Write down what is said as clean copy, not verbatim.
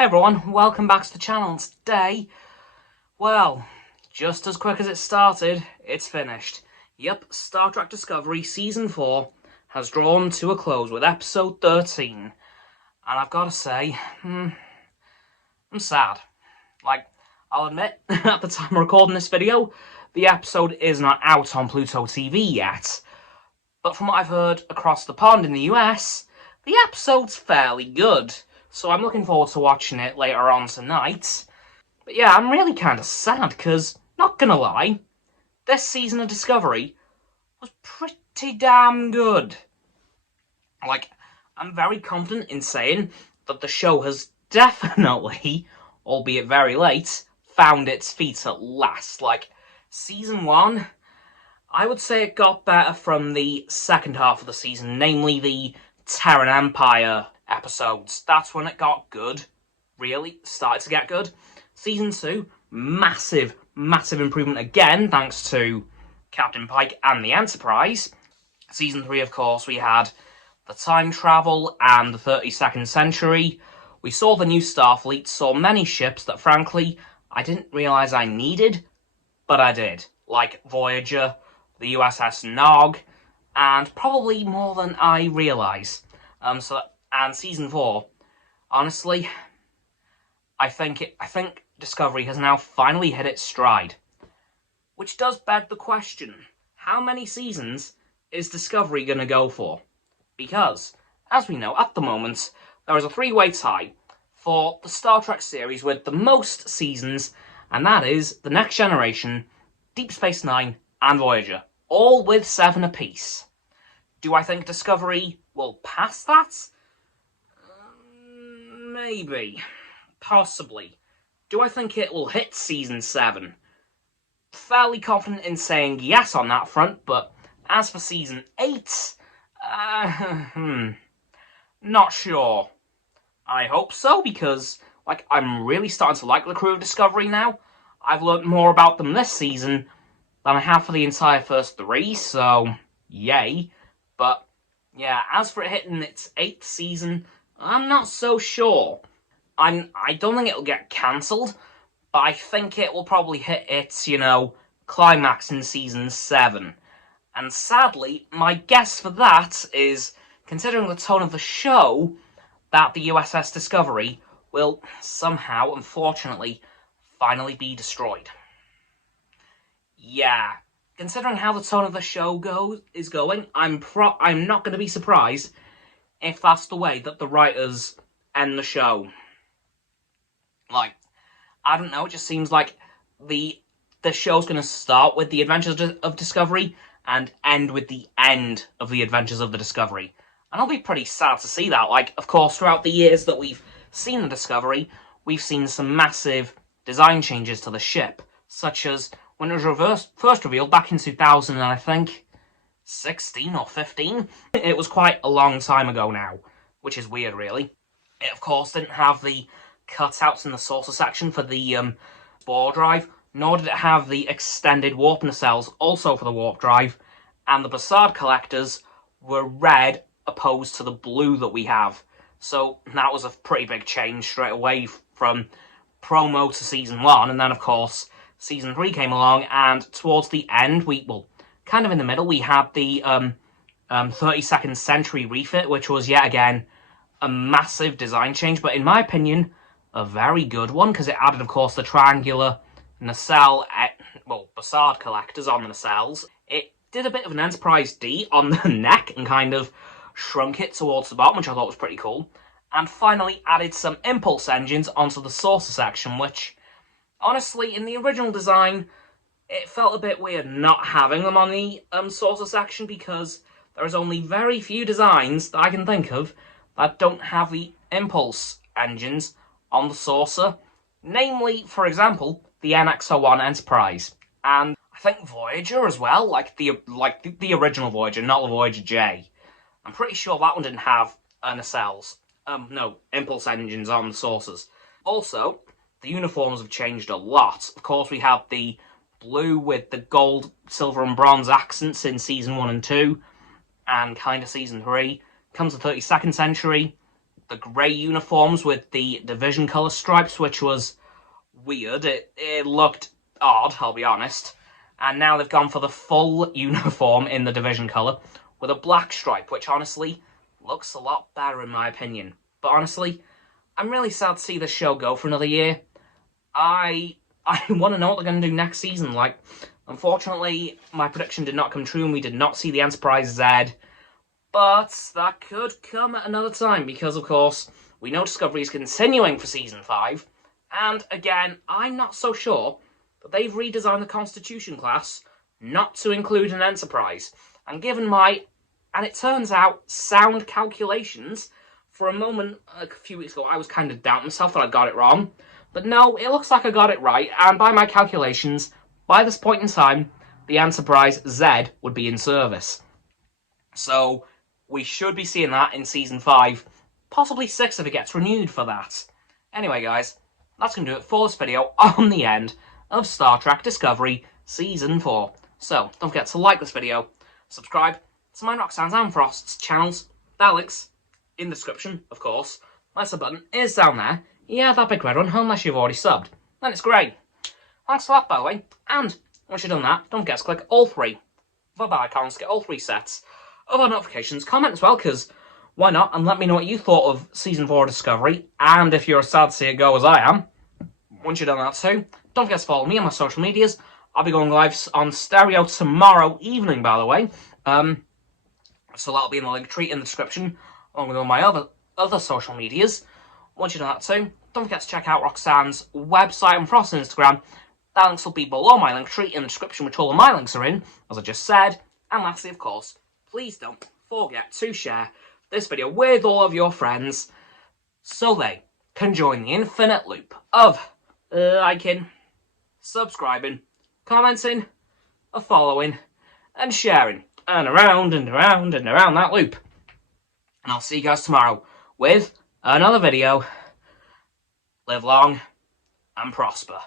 Hey everyone, welcome back to the channel. Today, well, just as quick as it started, it's finished. Yep, Star Trek Discovery Season 4 has drawn to a close with Episode 13. And I've got to say, I'm sad. Like, I'll admit, at the time of recording this video, the episode is not out on Pluto TV yet. But from what I've heard across the pond in the US, the episode's fairly good. So I'm looking forward to watching it later on tonight. But yeah, I'm really kind of sad because, not gonna lie, this season of Discovery was pretty damn good. Like, I'm very confident in saying that the show has definitely, albeit very late, found its feet at last. Like, Season 1, I would say it got better from the second half of the season, namely the Terran Empire episodes. That's when it got good. Really started to get good. Season 2, massive improvement again, thanks to Captain Pike and the Enterprise. Season 3, of course, we had the time travel and the 32nd century. We saw the new Starfleet, saw many ships that, frankly, I didn't realise I needed, but I did. Like Voyager, the USS Nog, and probably more than I realise. And Season 4, honestly, I think Discovery has now finally hit its stride. Which does beg the question, how many seasons is Discovery going to go for? Because, as we know, at the moment, there is a three-way tie for the Star Trek series with the most seasons, and that is The Next Generation, Deep Space Nine, and Voyager, all with 7 apiece. Do I think Discovery will pass that? Maybe. Possibly. Do I think it will hit Season 7? Fairly confident in saying yes on that front, but as for Season 8, not sure. I hope so, because, I'm really starting to like the crew of Discovery now. I've learnt more about them this season than I have for the entire first 3, so yay. But, yeah, as for it hitting its 8th season, I'm not so sure. I don't think it'll get cancelled, but I think it will probably hit its, climax in Season 7. And sadly, my guess for that is, considering the tone of the show, that the USS Discovery will somehow, unfortunately, finally be destroyed. Yeah, considering how the tone of the show is going, I'm not going to be surprised if that's the way that the writers end the show. I don't know, it just seems like the show's going to start with the Adventures of Discovery and end with the end of the Adventures of the Discovery. And I'll be pretty sad to see that. Of course, throughout the years that we've seen the Discovery, we've seen some massive design changes to the ship, such as when it was first revealed back in 2000, and I think 16 or 15. It was quite a long time ago now, which is weird, really. It, of course, didn't have the cutouts in the saucer section for the spore drive, nor did it have the extended warp nacelles also for the warp drive, and the Bassard collectors were red opposed to the blue that we have. So that was a pretty big change straight away from promo to Season 1, and then, of course, Season 3 came along, and towards the end, kind of in the middle, we had the 32nd century refit, which was, yet again, a massive design change, but in my opinion, a very good one, because it added, of course, the triangular nacelle, Bassard collectors on the nacelles. It did a bit of an Enterprise D on the neck and kind of shrunk it towards the bottom, which I thought was pretty cool. And finally added some impulse engines onto the saucer section, which, honestly, in the original design, it felt a bit weird not having them on the saucer section, because there is only very few designs that I can think of that don't have the impulse engines on the saucer. Namely, for example, the NX-01 Enterprise. And I think Voyager as well, the original Voyager, not the Voyager J. I'm pretty sure that one didn't have nacelles. Impulse engines on the saucers. Also, the uniforms have changed a lot. Of course, we have the blue with the gold, silver and bronze accents in Season 1 and 2, and kind of Season 3. Comes the 32nd century, the grey uniforms with the division colour stripes, which was weird. It looked odd, I'll be honest. And now they've gone for the full uniform in the division colour with a black stripe, which honestly looks a lot better in my opinion. But honestly, I'm really sad to see this show go for another year. I want to know what they're going to do next season. Like, unfortunately, my prediction did not come true and we did not see the Enterprise Z. But that could come at another time because, of course, we know Discovery is continuing for Season 5. And again, I'm not so sure that they've redesigned the Constitution class not to include an Enterprise. And given my, and it turns out, sound calculations, for a moment, a few weeks ago, I was kind of doubting myself that I got it wrong. But no, it looks like I got it right, and by my calculations, by this point in time, the Enterprise Z would be in service. So, we should be seeing that in Season 5, possibly 6 if it gets renewed for that. Anyway, guys, that's going to do it for this video on the end of Star Trek Discovery Season 4. So, don't forget to like this video, subscribe to my Roxanne's and Frost's channels. That link's in the description, of course. My sub button is down there. Yeah, that big red one, unless you've already subbed. Then it's great. Thanks for that, by the way. And once you've done that, don't forget to click all 3 of our bell icons to get all 3 sets of our notifications. Comment as well, because why not? And let me know what you thought of Season 4 Discovery. And if you're sad to see it go as I am, once you've done that too, don't forget to follow me on my social medias. I'll be going live on Stereo tomorrow evening, by the way. So that'll be in the link tree in the description, along with all my other social medias. Once you've done that too, don't forget to check out Roxanne's website and Frost's Instagram. That links will be below my link tree in the description, which all of my links are in, as I just said. And lastly, of course, please don't forget to share this video with all of your friends so they can join the infinite loop of liking, subscribing, commenting, following, and sharing, and around and around and around that loop. And I'll see you guys tomorrow with another video. Live long and prosper.